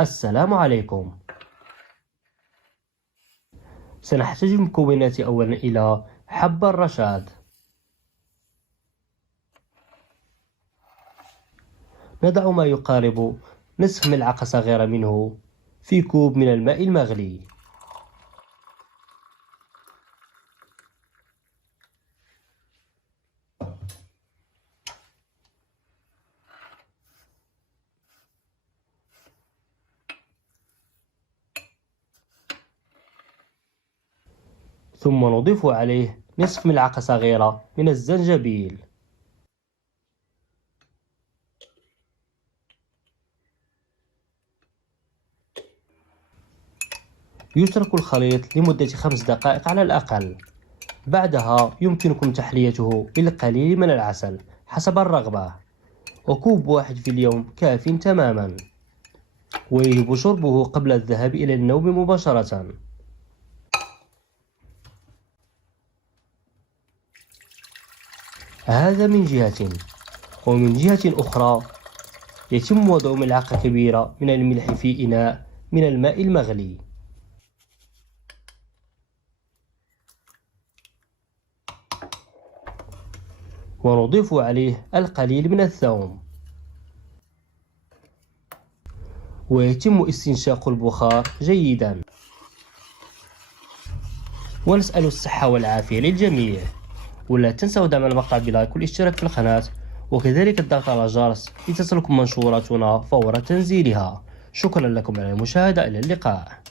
السلام عليكم. سنحتاج المكونات أولا إلى حب الرشاد. نضع ما يقارب نصف ملعقة صغيرة منه في كوب من الماء المغلي. ثم نضيف عليه نصف ملعقة صغيرة من الزنجبيل. يترك الخليط لمدة 5 دقائق على الأقل. بعدها يمكنكم تحليته بالقليل من العسل حسب الرغبة، وكوب واحد في اليوم كاف تماما، ويجب شربه قبل الذهاب إلى النوم مباشرة. هذا من جهة، ومن جهة أخرى يتم وضع ملعقة كبيرة من الملح في إناء من الماء المغلي، ونضيف عليه القليل من الثوم، ويتم استنشاق البخار جيدا. ونسأل الصحة والعافية للجميع. ولا تنسوا دعم المقطع بلايك والاشتراك في القناة، وكذلك الضغط على الجرس لتصلكم منشوراتنا فور تنزيلها. شكرا لكم على المشاهدة، إلى اللقاء.